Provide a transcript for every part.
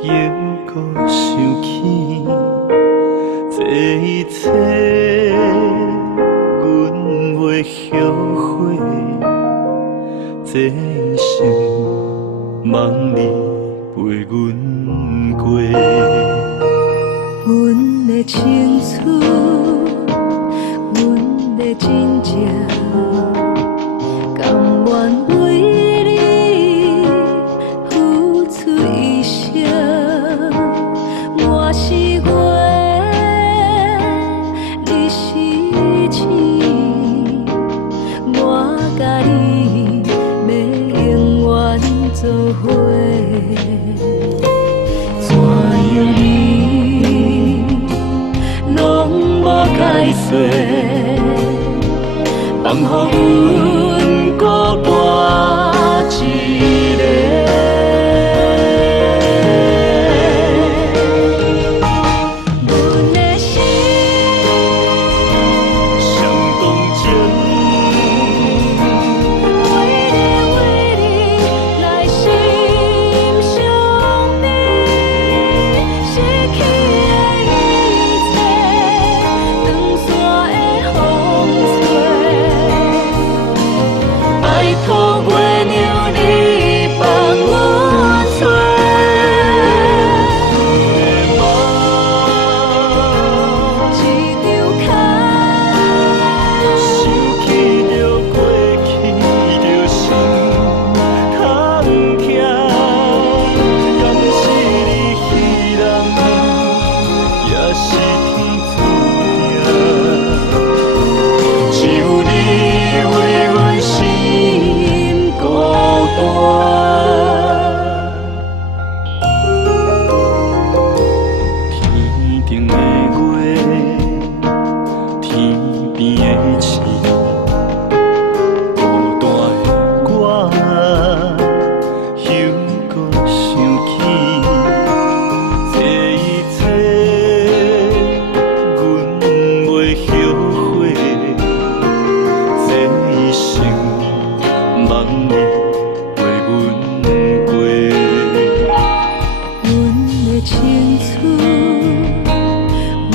又搁想起这一切，阮袂后悔。这一生，望你陪阮过。阮的青春，阮的真情，甘愿为你付出一生。我是月，你是星，我甲你要永远做伙。怎样你拢无解说，放予阮孤单一个。阮的心上动情，为你来心伤悲，失去的一切，长线的风吹。拜托月亮你帮我吹。一张卡，想起着过去，着心坎坷。敢是你彼人，也是天注定？只有你为阮心孤单。天顶的月，天边的星，孤单的我，又搁想起这一切，阮袂后悔。这一生，望你陪阮过。阮的青春，阮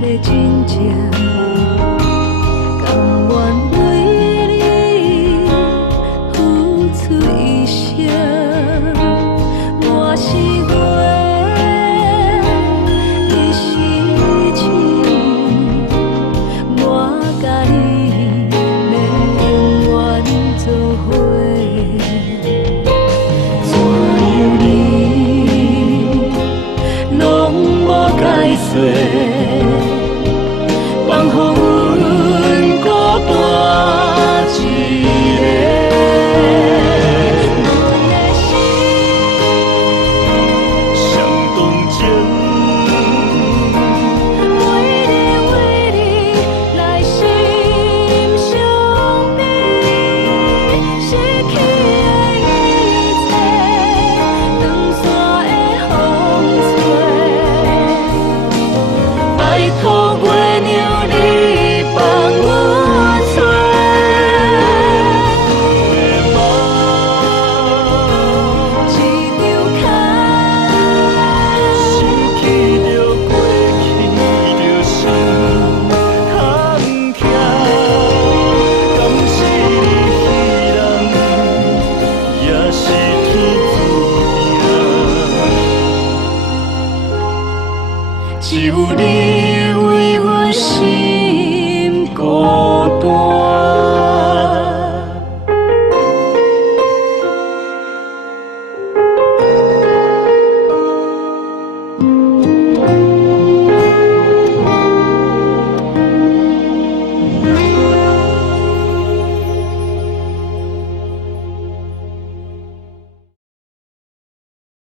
的真情，甘愿为你付出一生。我是月，你是星，我甲你要永远做伙。怎样你拢无解说，放予阮孤单一个。阮的心上动情，为你来心伤悲，失去的一切，长线的风吹。拜托月亮你帮我吹。一张卡，想起着过去，着心坎坷。敢是你彼人，也是天注定？只有你为阮心。